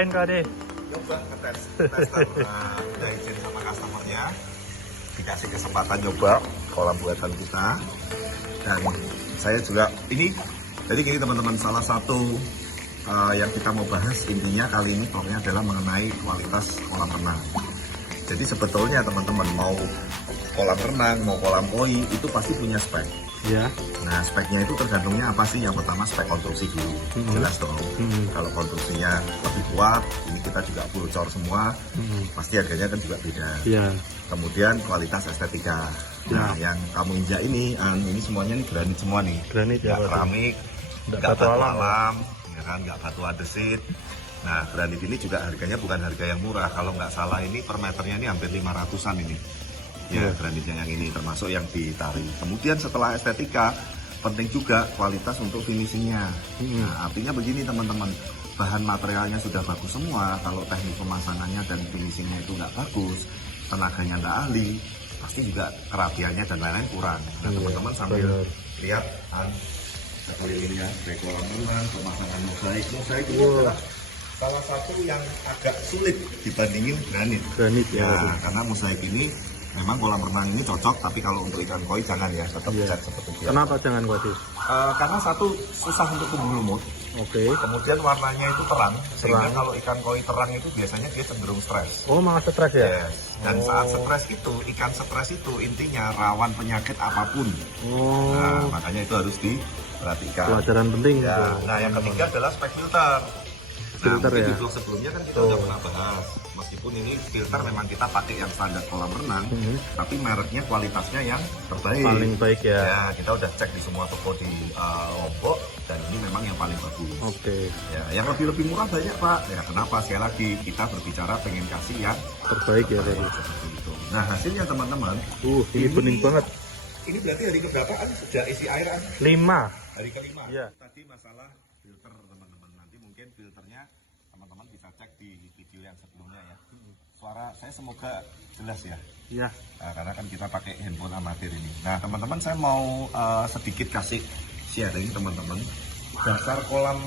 ngapain Kak Ade? Coba ngetes tester. Nah, udah izin sama customernya, dikasih kesempatan nyoba kolam buatan kita. Dan saya juga ini, jadi gini teman-teman, salah satu yang kita mau bahas intinya kali ini topiknya adalah mengenai kualitas kolam renang. Jadi sebetulnya teman-teman mau kolam renang, mau kolam koi itu pasti punya spek. Ya. Nah, speknya itu tergantungnya apa sih? Yang pertama spek konstruksi dulu, jelas dong. Kalau konstruksinya lebih kuat, ini kita juga full cor semua, pasti harganya kan juga beda. Iya. Kemudian kualitas estetika. Nah, yang kamu injak ini semuanya nih granit semua nih. Granit ya, Nggak keramik, nggak nggak batu batu alam. alam, ya kan, nggak batu andesit. Nah, granit ini juga harganya bukan harga yang murah. Kalau nggak salah ini per meternya ini hampir 500-an ini. Ya, granitnya yang ini termasuk yang ditarik. Kemudian setelah estetika, penting juga kualitas untuk finishingnya. Nah, artinya begini teman-teman, bahan materialnya sudah bagus semua, kalau teknik pemasangannya dan finishingnya itu nggak bagus, tenaganya nggak ahli, pasti juga kerapiannya dan lain-lain kurang. Nah, teman-teman sambil lihat sekelilingnya, baik kolam renang, pemasangan mosaik ini adalah salah satu yang agak sulit dibandingin granit. Granit ya. Ya, karena mosaik ini memang kolam renang ini cocok, tapi kalau untuk ikan koi jangan ya, tetap cat seperti biasa. Kenapa jangan Kak Ade? Karena satu, susah untuk tumbuh lumut. Oke. Kemudian warnanya itu terang, sehingga kalau ikan koi terang itu biasanya dia cenderung stres. Oh, malah stres ya? Yes. Dan saat stres itu, ikan stres itu intinya rawan penyakit apapun. Oh. Nah, makanya itu harus diperhatikan. Pelajaran penting. Ya. Nah, yang ketiga adalah spek filter. Filter mungkin ya. di vlog sebelumnya kan kita udah pernah bahas, meskipun ini filter memang kita pakai yang standar kolam renang, tapi mereknya kualitasnya yang terbaik. Paling baik ya. Ya, kita udah cek di semua toko di Lombok dan ini memang yang paling bagus. Oke. Ya, yang lebih murah banyak Pak. Ya, kenapa? Sekali lagi kita berbicara pengen kasih yang Terbaik ya tadi. seperti itu. Nah, hasilnya teman-teman. Ini bening banget. Ini berarti hari keberapaan sejak isi air? 5. Hari kelima. Iya. Tadi masalah filter teman-teman. Nanti mungkin filternya teman-teman bisa cek di video yang sebelumnya ya. Suara saya semoga jelas ya. Iya. Nah, karena kan kita pakai handphone amatir ini. Nah, teman-teman saya mau sedikit kasih sharing teman-teman. Dasar kolam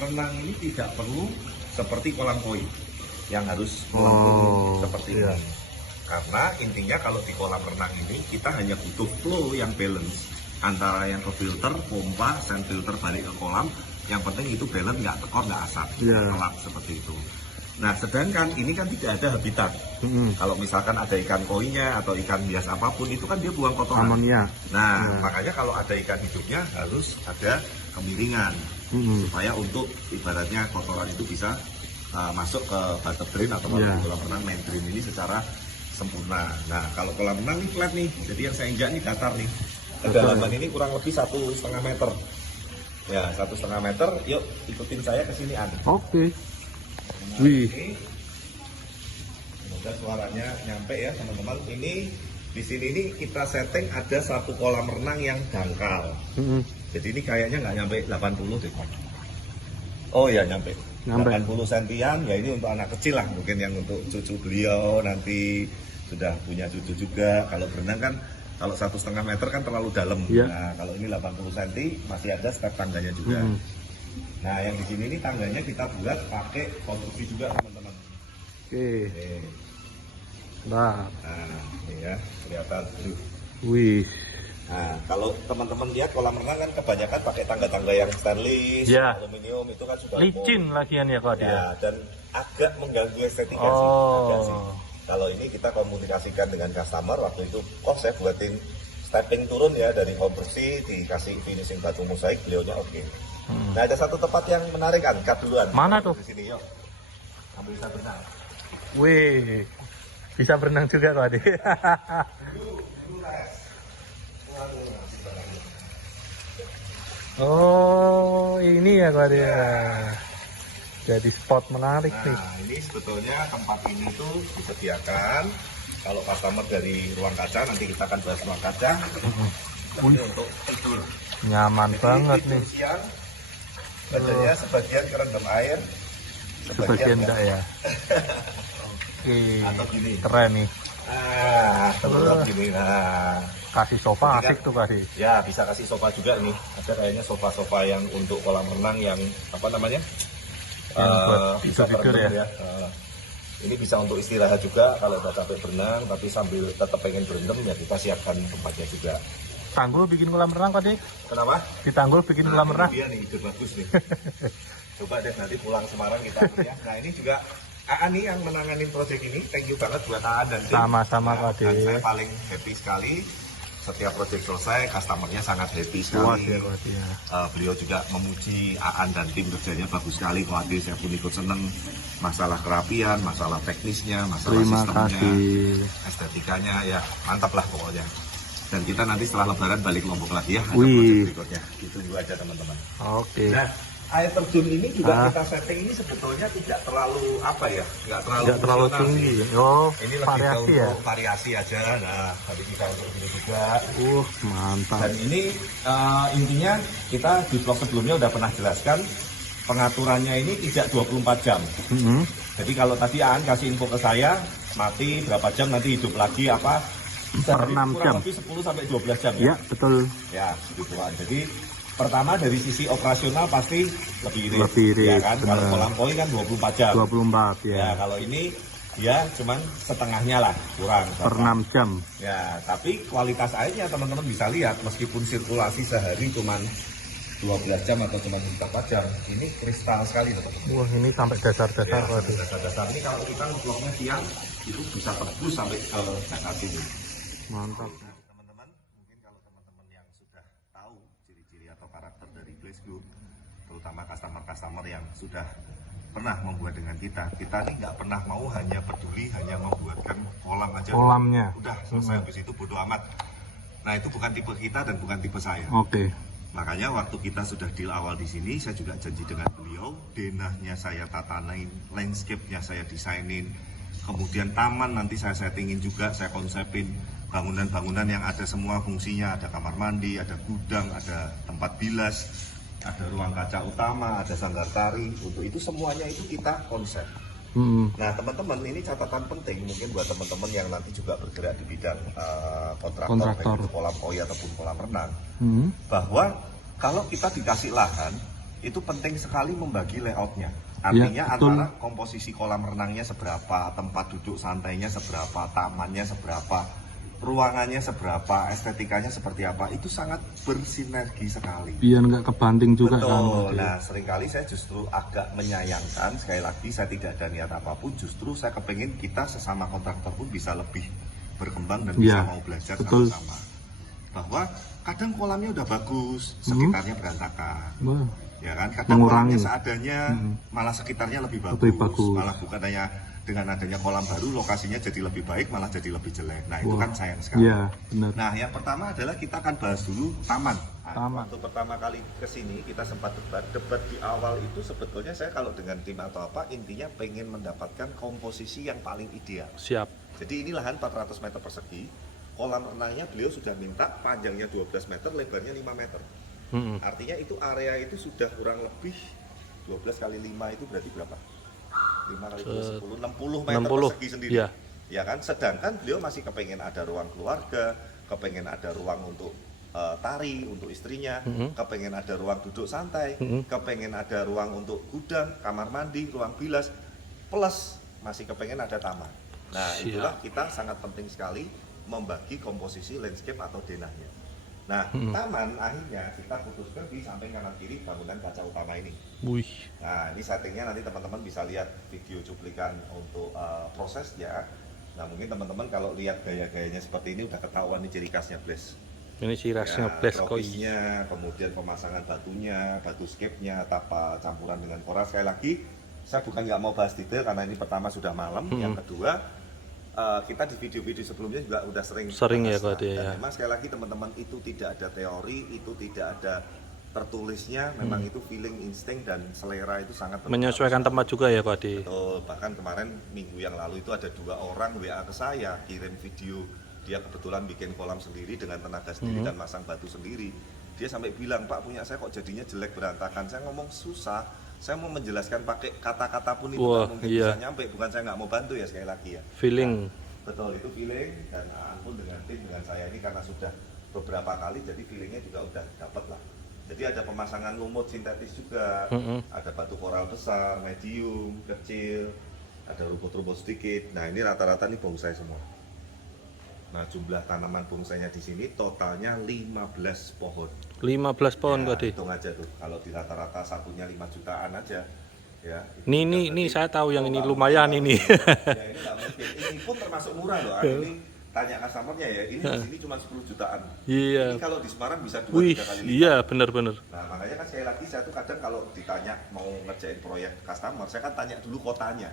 renang ini tidak perlu seperti kolam koi yang harus melengkung seperti ini. Karena intinya kalau di kolam renang ini kita hanya butuh flow yang balance antara yang ke filter, pompa, dan filter balik ke kolam. Yang penting itu balance, nggak tekor, nggak asap, nggak telak seperti itu. Nah, sedangkan ini kan tidak ada habitat. Kalau misalkan ada ikan koinya atau ikan bias apapun, itu kan dia buang kotoran. Amonia. Nah, makanya kalau ada ikan hidupnya harus ada kemiringan supaya untuk ibaratnya kotoran itu bisa masuk ke bottom drain atau kolam renang main drain ini secara sempurna. Nah, kalau kolam renang ini flat nih, jadi yang saya injak ini datar nih. Kedalaman ini kurang lebih 1,5 meter. Ya, 1,5 meter. Yuk ikutin saya ke sini An. Oke. Nah, Wih. ini semoga suaranya nyampe ya teman-teman. Ini di sini ini kita setting ada satu kolam renang yang dangkal. Jadi ini kayaknya nggak nyampe 80 deh. Oh ya nyampe. 80 sentian ya, ini untuk anak kecil lah, mungkin yang untuk cucu beliau nanti sudah punya cucu juga. Kalau berenang kan kalau 1,5 meter kan terlalu dalam. Nah, kalau ini 80 cm masih ada step tangganya juga. Nah, yang di sini ini tangganya kita buat pakai konstruksi juga teman-teman. Oke. Nah, ini ya kelihatan. Wih. Nah, kalau teman-teman lihat kolam renang kan kebanyakan pakai tangga-tangga yang stainless, aluminium, itu kan sudah licin lagian ya Kak Ade. Ya, dan agak mengganggu estetika sih. Agak sih. Kalau ini kita komunikasikan dengan customer, waktu itu saya buatin stepping turun ya dari home bersih, dikasih finishing batu mosaik, beliaunya oke. Nah, ada satu tempat yang menarik kan, cut duluan. Mana tuh? Di sini yuk. Kamu bisa berenang. Wih. Bisa berenang juga Kak Ade. Oh, ini ya Kak Ade. Jadi spot menarik nih. Nah, ini sebetulnya tempat ini tuh disediakan kalau customer dari ruang kaca, nanti kita akan bahas ruang kaca. Ini untuk tidur. Nyaman banget nih. Siang, badannya sebagian kerendam air, Sebagian enggak ya. Oke. Atau gini. Keren nih. Terus gini. Nah, kasih sofa asik tuh Kak Ade. Ya, bisa kasih sofa juga nih. Ada kayaknya sofa-sofa yang untuk kolam renang yang apa namanya? Yang buat tidur berendam ya. Ini bisa untuk istirahat juga kalau udah capek berenang, tapi sambil tetap pengen berendam ya kita siapkan tempatnya juga. Tanggul bikin kolam renang Pak De? Kenapa? Di Tanggul bikin kolam renang? Iya nih, ide bagus nih. Coba deh nanti pulang Semarang kita ya. Nah ini juga Aan nih yang menanganin proyek ini. Thank you banget buat Aan dan tim. Sama-sama Pak De. Dan saya paling happy sekali. Setiap proyek selesai, customernya sangat happy Puas sekali. ya. Beliau juga memuji Aan dan tim kerjanya bagus sekali. Pak Ade, saya pun ikut seneng. Masalah kerapian, masalah teknisnya, masalah Terima sistemnya, kasih. estetikanya, ya mantap lah pokoknya. Dan kita nanti setelah lebaran balik Lombok lagi ya, ada Wih. proyek berikutnya. Itu dulu aja teman-teman. Oke. Nah, air terjun ini juga kita setting ini sebetulnya tidak terlalu apa ya, nggak terlalu fungsional tinggi. sih. Oh, Ini lebih variasi ke ya. untuk variasi aja. Nah, tadi kita untuk ini juga. Mantap. Dan ini intinya kita di vlog sebelumnya udah pernah jelaskan pengaturannya ini tidak 24 jam. Jadi kalau tadi Aan kasih info ke saya, mati berapa jam nanti hidup lagi apa? Per 6 jam. Lebih 10 sampai 12 jam Ya, betul. Ya, gituan. Jadi pertama dari sisi operasional pasti lebih irit. Lebih irit, Ya kan? Kalau benar. kolam koi kan 24 jam. 24 Ya, ya. kalau ini ya cuman setengahnya lah, kurang. Per 6 jam. Ya, tapi kualitas airnya teman-teman bisa lihat meskipun sirkulasi sehari cuman 12 jam atau cuma 4 jam, ini kristal sekali teman-teman. Wah, ini sampai dasar-dasar Ya, Pak De. dasar-dasar ini kalau kita ngevlognya siang itu bisa tembus sampai ke dasar sini. Mantap. Nah, teman-teman, mungkin kalau teman-teman yang sudah tahu ciri-ciri atau karakter dari Blaze Group, terutama customer-customer yang sudah pernah membuat dengan kita ini nggak pernah mau hanya peduli hanya membuatkan kolam aja. Kolamnya. Udah selesai, habis itu bodo amat. Nah itu bukan tipe kita dan bukan tipe saya. Oke. Makanya waktu kita sudah deal awal di sini, saya juga janji dengan beliau, denahnya saya tatanin, landscape-nya saya desainin, kemudian taman nanti saya settingin juga, saya konsepin bangunan-bangunan yang ada semua fungsinya, ada kamar mandi, ada gudang, ada tempat bilas, ada ruang kaca utama, ada sanggar tari. Untuk itu semuanya itu kita konsep. Nah teman-teman, ini catatan penting mungkin buat teman-teman yang nanti juga bergerak di bidang kontraktor. Baik itu kolam koi ataupun kolam renang, bahwa kalau kita dikasih lahan itu penting sekali membagi layoutnya. Artinya antara komposisi kolam renangnya seberapa, tempat duduk santainya seberapa, tamannya seberapa, ruangannya seberapa, estetikanya seperti apa, itu sangat bersinergi sekali. Biar nggak kebanting juga. Betul. Nah, seringkali saya justru agak menyayangkan, sekali lagi saya tidak ada niat apapun, justru saya kepengen kita sesama kontraktor pun bisa lebih berkembang dan bisa mau belajar sama-sama. Bahwa kadang kolamnya udah bagus, sekitarnya berantakan. Ya kan, kadang kolamnya seadanya, malah sekitarnya lebih bagus. Malah bukan hanya dengan adanya kolam baru, lokasinya jadi lebih baik, malah jadi lebih jelek. Nah itu kan sayang sekali. Iya, benar. Nah yang pertama adalah kita akan bahas dulu taman. Nah, waktu pertama kali kesini kita sempat debat di awal itu sebetulnya saya kalau dengan tim atau apa, intinya pengen mendapatkan komposisi yang paling ideal. Siap. Jadi ini lahan 400 meter persegi, kolam renangnya beliau sudah minta panjangnya 12 meter, lebarnya 5 meter. Artinya itu area itu sudah kurang lebih 12 kali 5 itu berarti berapa? 5 kali 10, 60 meter persegi sendiri. Ya kan, sedangkan beliau masih kepengen ada ruang keluarga, kepengen ada ruang untuk tari untuk istrinya, kepengen ada ruang duduk santai, kepengen ada ruang untuk gudang, kamar mandi, ruang bilas, plus masih kepengen ada taman. Nah itulah kita sangat penting sekali membagi komposisi landscape atau denahnya. Nah, taman akhirnya kita putuskan di samping kanan kiri bangunan kaca utama ini. Nah, ini settingnya nanti teman-teman bisa lihat video cuplikan untuk prosesnya. Nah, mungkin teman-teman kalau lihat gaya-gayanya seperti ini udah ketahuan nih ciri khasnya Blaze. Ini ciri khasnya Blaze Koi. Kemudian pemasangan batunya, batu scape-nya, tapa campuran dengan koral. Sekali lagi, saya bukan nggak mau bahas detail karena ini pertama sudah malam. Yang kedua, kita di video-video sebelumnya juga udah sering ya Pak De ya. Memang sekali lagi teman-teman itu tidak ada teori, itu tidak ada tertulisnya, memang itu feeling, insting dan selera itu sangat menyesuaikan tempat juga ya Pak De. Betul, bahkan kemarin minggu yang lalu itu ada 2 orang WA ke saya kirim video dia kebetulan bikin kolam sendiri dengan tenaga sendiri dan masang batu sendiri. Dia sampai bilang, Pak punya saya kok jadinya jelek berantakan. Saya ngomong susah. Saya mau menjelaskan pakai kata-kata pun itu mungkin bisa nyampe, bukan saya nggak mau bantu ya sekali lagi ya. Feeling. Nah, betul itu feeling dan pun dengan tim dengan saya ini karena sudah beberapa kali jadi feelingnya juga udah dapat lah. Jadi ada pemasangan lumut sintetis juga, ada batu koral besar, medium, kecil, ada rumput-rumput sedikit. Nah ini rata-rata nih bonsai semua. Nah jumlah tanaman bonsainya di sini totalnya 15 pohon. 15 pohon Ya, kok deh. hitung aja tuh, kalau di rata-rata satunya 5 jutaan aja. Ya, Ini saya tahu yang ini lumayan ini. Ya, ini nggak mungkin. Ini pun termasuk murah loh. Ini tanya customernya ya, ini di sini cuma 10 jutaan. Iya. Ini kalau di Semarang bisa 2-3 Wih, kali lipat. iya bener-bener. Nah makanya kan sekali lagi saya tuh kadang kalau ditanya mau ngerjain proyek customer, saya kan tanya dulu kotanya.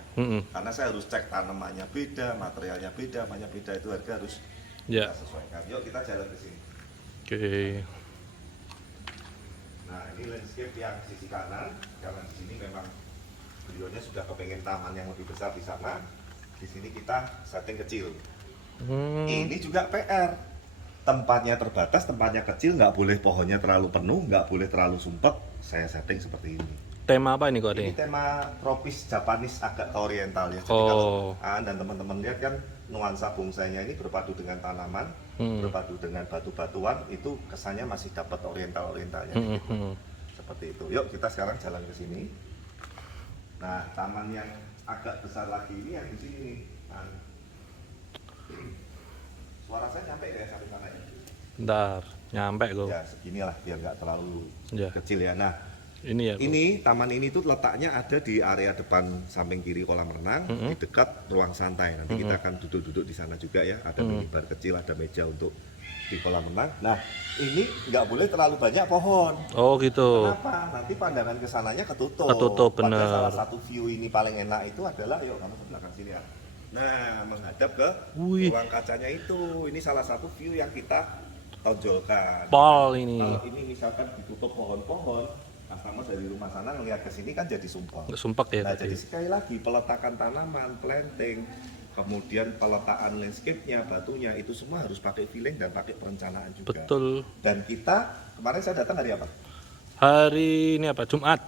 Karena saya harus cek tanamannya beda, materialnya beda, banyak beda, itu harga harus Ya. kita sesuaikan. Yuk kita jalan ke sini. Oke. Nah ini landscape yang sisi kanan, karena di sini memang beliaunya sudah kepengen taman yang lebih besar di sana. Di sini kita setting kecil. Ini juga PR. Tempatnya terbatas, tempatnya kecil, nggak boleh pohonnya terlalu penuh, nggak boleh terlalu sumpek. Saya setting seperti ini. Tema apa ini kok Ini deh? tema tropis Japanese agak ke oriental ya. Jadi Oh. kalau dan teman-teman lihat kan nuansa bonsainya ini berpadu dengan tanaman, berpadu dengan batu-batuan, itu kesannya masih dapat oriental-orientalnya. Seperti itu. Yuk kita sekarang jalan ke sini. Nah, taman yang agak besar lagi ini yang di sini nih. Nah, suara saya nyampe ya sampai sana ya? Bentar, nyampe kok. Ya seginilah biar nggak terlalu Ya. kecil ya. Nah, Ini ya. Kok. ini taman ini tuh letaknya ada di area depan samping kiri kolam renang, di dekat ruang santai. Nanti kita akan duduk-duduk di sana juga ya. Ada minibar kecil, ada meja untuk di kolam renang. Nah, ini nggak boleh terlalu banyak pohon. Oh gitu. Kenapa? Nanti pandangan ke sananya ketutup. Ketutup, Padahal bener. salah satu view ini paling enak itu adalah, yuk kamu ke belakang sini ya. Nah, menghadap ke Wih. ruang kacanya itu. Ini salah satu view yang kita tonjolkan. Pol ini. Kalau ini misalkan ditutup pohon-pohon, customer dari rumah sana ngelihat ke sini kan jadi sumpah. Sumpek ya Nah, tadi. jadi sekali lagi peletakan tanaman, planting, kemudian peletakan landscape-nya, batunya itu semua harus pakai feeling dan pakai perencanaan juga. Betul. Dan kita kemarin saya datang hari apa? Hari ini apa? Jumat.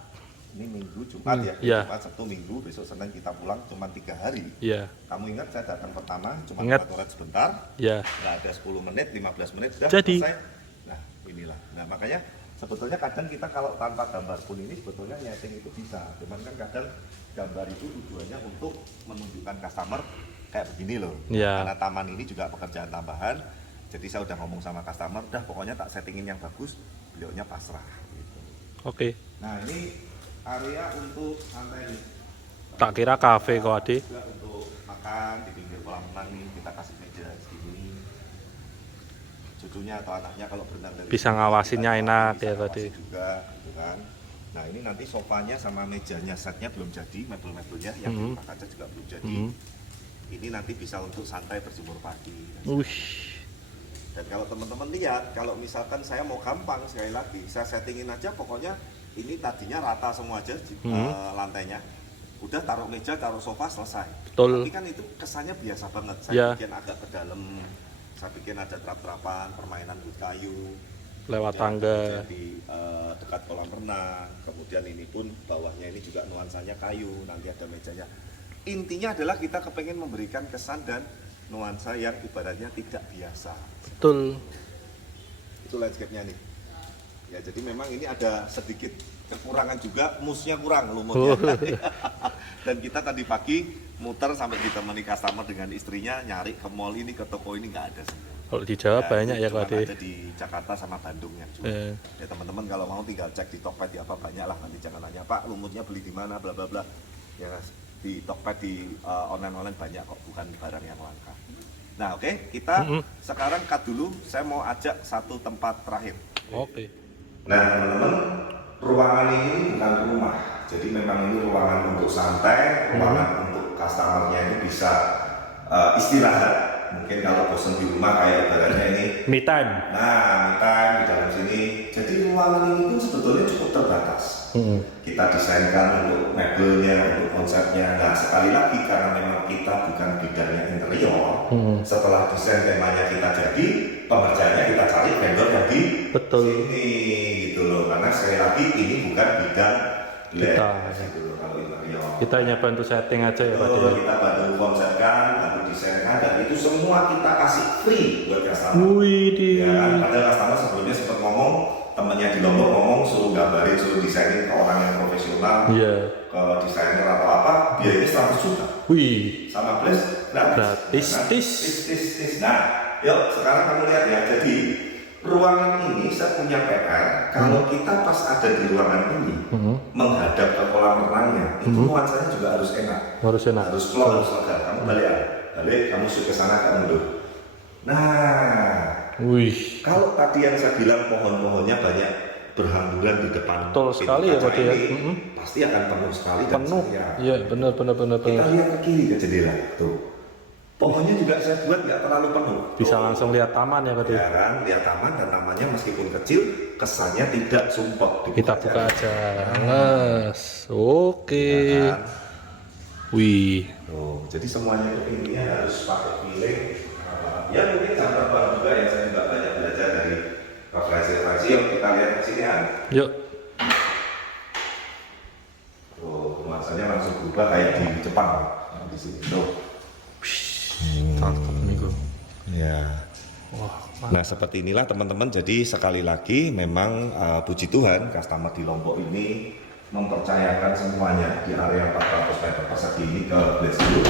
Ini Minggu, Jumat ya. Iya. Jumat, Sabtu, Minggu, besok Senin kita pulang cuma 3 hari. Iya. Kamu ingat saya datang pertama cuma Ingat. aturan sebentar, Ya. nggak ada 10 menit, 15 menit sudah Jadi. selesai. Nah inilah. Nah makanya sebetulnya kadang kita kalau tanpa gambar pun ini sebetulnya nyeting itu bisa. Cuman kan kadang gambar itu tujuannya untuk menunjukkan customer kayak begini loh. Iya. Karena taman ini juga pekerjaan tambahan. Jadi saya udah ngomong sama customer, dah pokoknya tak settingin yang bagus, beliaunya pasrah. Gitu. Oke. Nah ini area untuk santai nih. Tak kira kafe kok Ade. Juga untuk makan di pinggir kolam renang nih kita kasih meja segini. Cucunya atau anaknya kalau berenang dari Bisa sini, ngawasinnya bisa enak ngawasi ya tadi. juga, gitu kan. Nah ini nanti sofanya sama mejanya setnya belum jadi, mebel-mebelnya yang di rumah kaca juga belum jadi. Ini nanti bisa untuk santai berjemur pagi. Wih. Dan kalau teman-teman lihat, kalau misalkan saya mau gampang sekali lagi, saya settingin aja pokoknya ini tadinya rata semua aja lantainya. Udah taruh meja, taruh sofa, selesai. Betul. Tapi kan itu kesannya biasa banget. Saya Ya. bikin agak ke dalam, saya bikin ada trap-trapan, permainan wood kayu. Lewat Kemudian tangga. di dekat kolam renang. Kemudian ini pun bawahnya ini juga nuansanya kayu, nanti ada mejanya. Intinya adalah kita kepengen memberikan kesan dan nuansa yang ibaratnya tidak biasa. Betul. Itu landscape-nya nih. Ya jadi memang ini ada sedikit kekurangan juga, musnya kurang lumutnya. Dan kita tadi pagi muter sampai ditemani customer dengan istrinya nyari ke mall ini, ke toko ini nggak ada semua. Kalau di Jawa banyak ya cuma kok Ade. ada di Jakarta sama Bandung yang jual. Ya teman-teman kalau mau tinggal cek di Tokped di apa banyak lah, nanti jangan nanya Pak lumutnya beli di mana bla bla bla. Ya di Tokped di online banyak kok, bukan barang yang langka. Nah oke, kita sekarang cut dulu, saya mau ajak satu tempat terakhir. Oke. Nah teman-teman, ruangan ini bukan rumah, jadi memang ini ruangan untuk santai, ruangan untuk customernya ini bisa istirahat. Mungkin kalau bosan di rumah kayak ibaratnya ini, Me time. nah me time di dalam sini. Jadi ruangan ini pun sebetulnya cukup terbatas. Kita desainkan untuk mebelnya, untuk konsepnya. Nah sekali lagi karena memang kita bukan bidangnya interior, setelah desain temanya kita jadi, pengerjaannya kita cari vendor yang di Betul. sini gitu loh. Karena sekali lagi ini bukan bidang Kita. gitu loh kalau interior. Kita hanya bantu setting aja ya Pak Betul, Ade. kita bantu konsepkan, bantu desainkan, dan itu semua kita kasih free buat customer. Wih di. Ya kan, padahal customer sebelumnya sempat ngomong, temennya di Lombok ngomong suruh gambarin, suruh desainin ke orang yang profesional, Iya. ke desainer atau apa, biayanya 100 juta. Wih. Sama Blaze Gratis, tis. Nah, yuk sekarang kamu lihat ya. Jadi ruangan ini saya punya PR. Kalau kita pas ada di ruangan ini menghadap ke kolam renangnya, itu nuansanya juga harus enak. Harus enak. Harus plong, harus lega. Kamu balik, kamu ke sana, kamu mundur. Nah, Wih. kalau tadi yang saya bilang pohon-pohonnya banyak berhamburan di depan Betul pintu sekali ya, kaca Pak, ya. ini, pasti akan penuh sekali dan Penuh. ceria. Iya, benar. Kita lihat ke kiri ke jendela tuh. Pohonnya juga saya buat nggak terlalu penuh. Bisa Tuh. langsung lihat taman ya, Pak. Ya kan, lihat taman dan tamannya meskipun kecil, kesannya tidak sumpek. Kita buka aja. Mas. Oke. Ya kan? Wih. Tuh, jadi semuanya itu intinya harus pakai feeling. Ya mungkin jam terbang juga yang saya juga banyak belajar dari referensi. Yuk kita lihat ke sini kan. Yuk. Tuh, nuansanya langsung berubah kayak di Jepang. Yang di sini. Tuh. Cakep nih, Bro. Ya. Wah, Nah seperti inilah teman-teman. Jadi sekali lagi memang puji Tuhan customer di Lombok ini mempercayakan semuanya di area 400 meter persegi ini ke Blaze Group.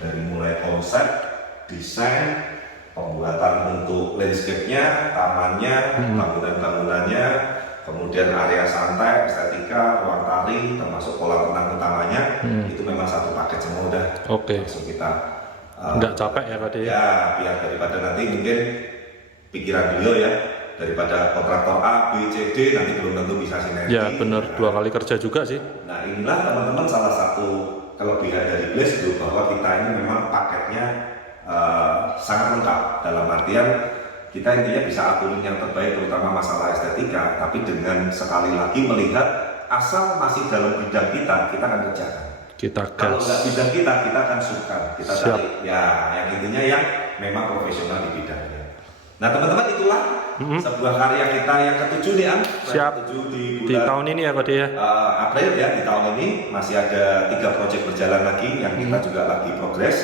Dari mulai konsep, desain, pembuatan untuk landscape-nya, tamannya, bangunan-bangunannya, kemudian area santai, estetika, ruang tari, termasuk kolam renang utamanya, itu memang satu paket semua udah. Oke. Langsung kita Nggak capek ya, Pak? ya, biar daripada nanti mungkin pikiran beliau ya, daripada kontraktor A, B, C, D nanti belum tentu bisa sinergi. Ya, benar. Dua kali kerja juga sih. Nah inilah teman-teman salah satu kelebihan dari Blaze Group, bahwa kita ini memang paketnya sangat lengkap, dalam artian kita intinya bisa aturin yang terbaik terutama masalah estetika, tapi dengan sekali lagi melihat asal masih dalam bidang kita akan kerjakan. Kita Kalau gas. nggak bidang kita akan suka, kita Siap. cari ya yang intinya yang memang profesional di bidangnya. Nah teman-teman, itulah sebuah karya kita yang ketujuh nih An. Siap. Ketujuh di Di bulan tahun ini ya, Pak ya. April ya, di tahun ini masih ada 3 proyek berjalan lagi yang kita juga lagi progres.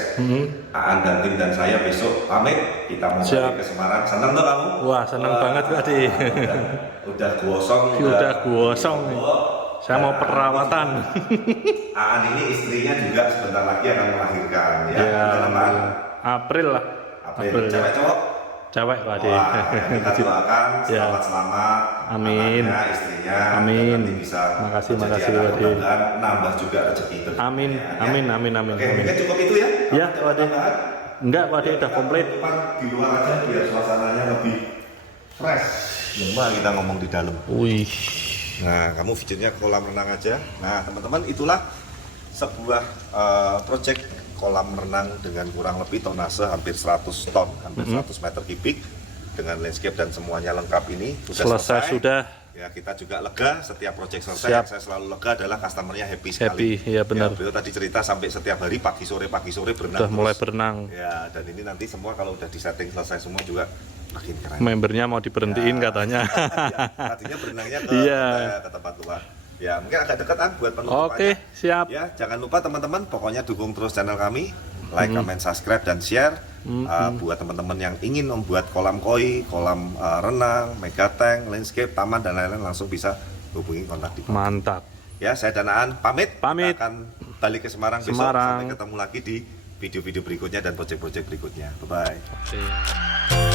Aan dan tim dan saya besok pamit, kita mau Siap. balik ke Semarang. Seneng tuh kamu? Wah, seneng banget, Pak Di. Udah gosong. Udah gosong nih. Saya mau Dan perawatan. Aan ini istrinya juga sebentar lagi akan melahirkan ya. Ya, Dalam bulan April lah. April. Cewek cowok? Cewek, Pak Di. Wah, kita doakan Ya. selamat Amin. anaknya, istrinya, Amin. nanti bisa Makasih, menjadi makasih, anak Pak Di. kebanggaan, nambah juga rezeki itu. Amin, Ya. amin. Oke, Amin. mungkin cukup itu ya. Ya, Ada Pak Di. tambahan? Enggak, Pak Di, Ya, udah kita komplit. depan di luar aja biar suasananya lebih fresh. Cuma kita ngomong di dalam. Wih. Nah, kamu videonya ke kolam renang aja. Nah, teman-teman, itulah sebuah project kolam renang dengan kurang lebih tonase hampir 100 ton, hampir 100 meter kubik dengan landscape dan semuanya lengkap ini. Selesai sudah. Ya, kita juga lega setiap project selesai. Siap. Yang saya selalu lega adalah customernya happy sekali. Happy, ya benar. Beliau tadi cerita sampai setiap hari pagi sore berenang. Udah mulai terus. berenang. Ya, dan ini nanti semua kalau udah disetting selesai semua juga makin keren. Membernya mau diberhentiin katanya. Ya, tadinya berenangnya ke, Iya. ke tempat luar. Ya, mungkin agak dekat buat penutup Oke, aja. siap. Ya, jangan lupa teman-teman, pokoknya dukung terus channel kami, like, comment, subscribe, dan share. Buat teman-teman yang ingin membuat kolam koi, kolam renang, mega tank, landscape, taman, dan lain-lain, langsung bisa hubungi kontak di bawah. Mantap. Ya, saya Danaan pamit. Pamit. Kita akan balik ke Semarang, besok. Semarang. Sampai ketemu lagi di video-video berikutnya dan project-project berikutnya. Bye-bye. Oke.